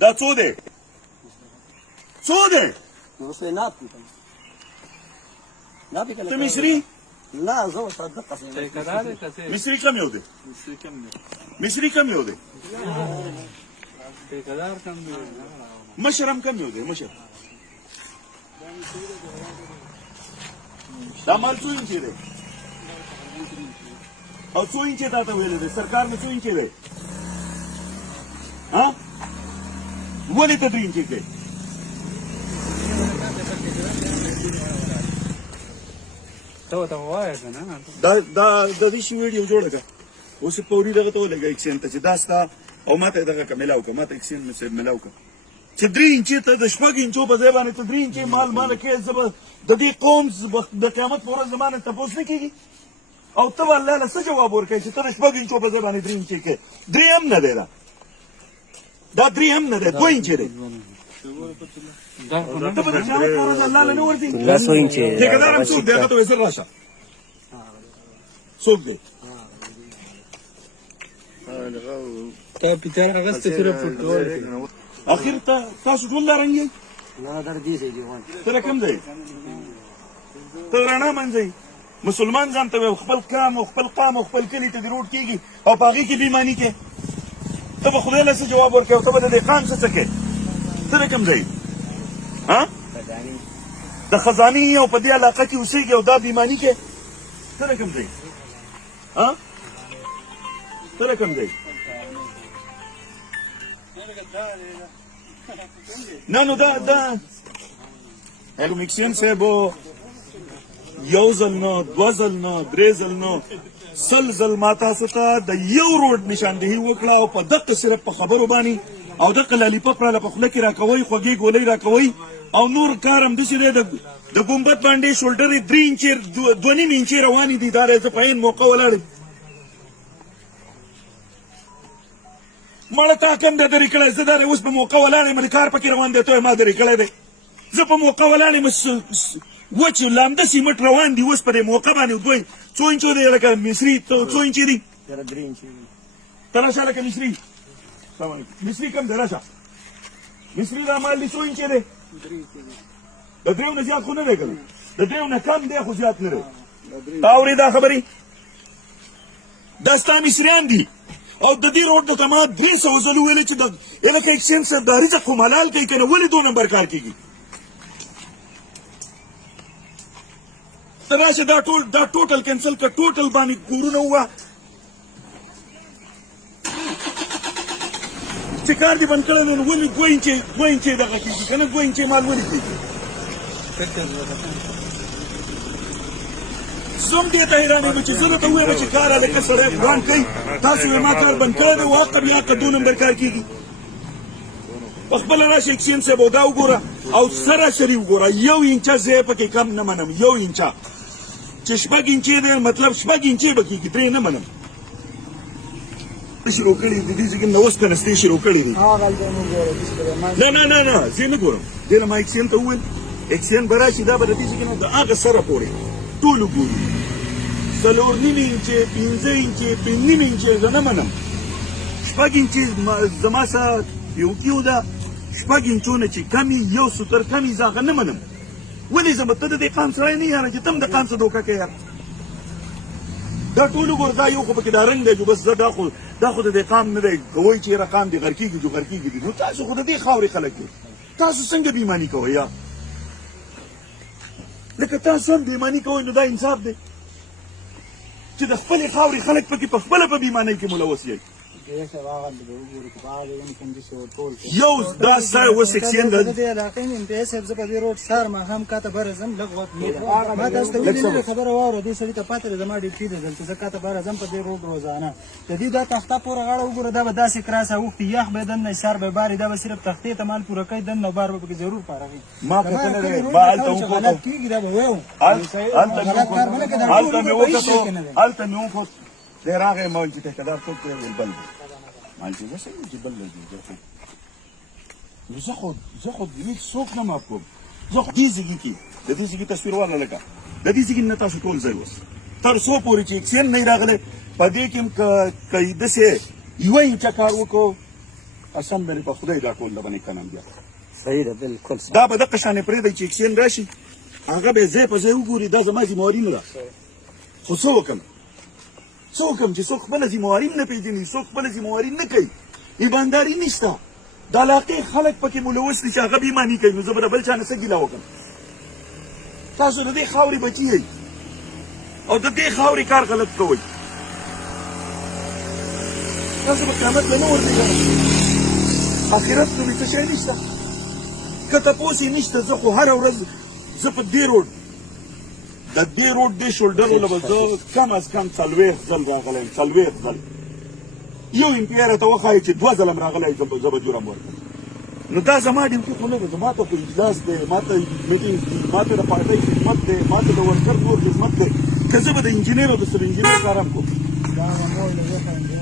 دا څو دی څو دی ته مصري لا زه ورته دقه مصري کم یو دی مصري کم یو دی مشر هم کم یو دی مشر دا مال څو انچې دی او څو انچې تا ته ویلی دی سرکار نه څو انچې دی ولې ته 3 انچې کوې دا د دې شي ویډیو جوړه کړه اوس پوري دغه ته ولګه اکسین ته چې دا ستا او ماته دغه کملاو که ماته اکسین مې ملاو که چې 3 انچې ته د 6 انچو په ځای باندې ته 3 انچې مال کې زه به د دې قوم د قیامت په ورځ زمانه تپوس نه کېږي او ته به الله له څه جواب ورکوې چې ته د 6 انچو په ځای باندې 3 انچې کوې 3 هم نه دی دا 3 هم نه دی 2 انچې دی ته به د قیامت په ورځ الله له نه ورځې ټیکهدار هم څوک دی هغه ته وایي زر راشه څوک دی اخر تاسو ټول دا رنګ یې ته له کوم ځای ته رڼا منځئ مسلمان ځان ته وایي خپل کام او خپل قام او خپل کلي ته دې روډ کېږي او په هغې کې بېایماني کوې ته به خدای له څه جواب ورکوې او ته به د دې قام څه کوې ته د کوم ځای د خزانې او په دې علاقه کې اوسېږي او دا بېایماني کوې ته د کوم ځای ته د کوم ځای نه نو دا الومیکسین صاحب یو ځل نه دوه ځل نه درې ځل نه سل ځل ما تاسو ته د یو روډ نشاندهي وکړه او په دقه صرف په خبرو باندې او دقه لالیپپ راله په خوله کې راکوئ خوږې ګولۍ راکوئ او نور کار همداسې دی د ګمبد باندې شولډر یې 3 انچې 2.5 انچې روانې دي دا زه په عین موقع ولاړ یم مړه تا کوم دی درې کړی زه دا اوس په موقع ولاړ یم کار پکې روان دی ته ما درې کړی دی زه په موقع ولاړ یم وچ لامده سیمټ روان دي اوس په دې موقع باندې دوی څو انچو دی لکه مصري څو انچې دي 3 انچې ته راشه لکه مصري مصري کم دی راشه مصري دا مال دي څو انچې دی د 3 نه زیات خو نه دی که نه د 3 نه کم دی خو زیات نه دی تا اورې دا خبرې دا ستا مصریان دي او د دې روډ ته ما 300 ځله ویلې چې لکه اکسین صاحب دا رزق خو حلال کوي که نه ولې 2 نمبر کار کېږي ته راشه دا ټوټل کینسل که ټوټل باندې کورونه ووه چې کار دې بند کړی دی نو ولې 2 انچې دغه کېږي که نه 2 انچې مال ولې کېږي زم دې ته حیران یم چې زه درته ووایم چې کار هلکه سړی ګران کوي تاسو وایي ما کار بند کړی دی واقع یا که 2 نمبر کار کېږي په خپله راشه اکسین صاحب او دا وګوره او سراسري وګوره 1 انچه زه یې پکې کم نه منم 1 انچه چې 6 انچې دی مطلب 6 انچې به کېږي 3 نه منم شروع کړي د دې ځای کې نوښت کنستې شروع کړي دي نه زه نه ګورم دې له ما اکسین ته وویل اکسین به راشي دا به د دې ځای کې نه د هغه سره پورې ټول وګورو 4.5 انچې 5 انچې 5.5 انچې زه نه منم 6 انچې زما سره یو کیو ده 6 انچونه چې کمي یو سوتر کمي زه هغه نه منم ولې زه به ته د دې قام سړی نه یاره چې ته هم د قام څه دوکه کوې یاره دا ټول وګوره دا یو خو پکې دا رنګ دی جو بس زه دا خو د دې قام نه دی که وایي چې یاره قام دې غر کېږي جو غر کېږي دي نو تاسو خو د دې خاورې خلک دي تاسو څنګه بېایماني کوئ یا لکه تاسو هم بېایماني کوئ نو دا انصاف دی چې د خپلې خاورې خلک پکې په خپله په بېایمانۍ کې ملوث یئ یو دا ستا اوس اکسین د دې علاقې نه امتیاز صاحب زه په دې روډ سهار ماښام کاته بره ځم لږ وخت ما تاسو ته ویلې خبره واوره دې سړي ته پته ده زما ډیوټي ده دلته زه کاته بره ځم په دې روډ روزانه د دې دا تخته پوره غاړه وګوره دا به داسې کراسه اوښتي یخ به دننه سر به باري دا به صرف تختې ته مال پوره کوي دننه بار به پکې ضرور پارغي ما کتلی دی ما هلته وکتو کېږي دا به ویو هلته مې وکت دی راغی ما ویل چې ټیکهدار څوک دی ویل بل دی ما ویل چې زه څنګه چې بل دی زه خو هېڅ څوک نه معاف کوم زه خو دې ځایګي کې د دې ځایګي تصویر واله لکه د دې ځایګي نه تاسو ټول ځای اوس تر څو پورې چې اکسین نه راغلی په دې کې هم که داسې 1 انچه کار وکړو قسم به په خدای دا ټول د باندې کنم بیا صحیح ده بالکل صحیح. دا به دغه شانې پرېږدی چې اکسیجن راشي هغه به ځای په ځای وګوري دا زما ذمهواري نه ده خو څه وکړم چې څوک خپله ذمهواري نه پېژني څوک خپله ذمهواري نه کوي ایمانداري نشته د علاقې خلک پکې ملوث دي چې هغه بېایماني کوي نو زه به د بل چا نه څه ګیله وکړم تاسو د دې خاورې بچي یئ او د دې خاورې کار غلط کوئ تاسو به قیامت به نه ورځئ آخرت نو مې څه شی نشته که تپوس یې نشته زه خو هره ورځ زه په دې روډ د دې روډ دې شولډرو له به زه کم از کم 40 ځل راغلی یم 40 ځل یو امپی راته وښایي چې 2 ځله م راغلی زه به جرم ورکړم نو دا زما ډیوټي خو نه ده ما ته خو اجلاس دی ما ته میټینګ دي ما ته د پارټۍ خدمت دی ما ته د ورکر نور خدمت دی که زه به د انجینر او د سب انجینر کار هم کوم دا مول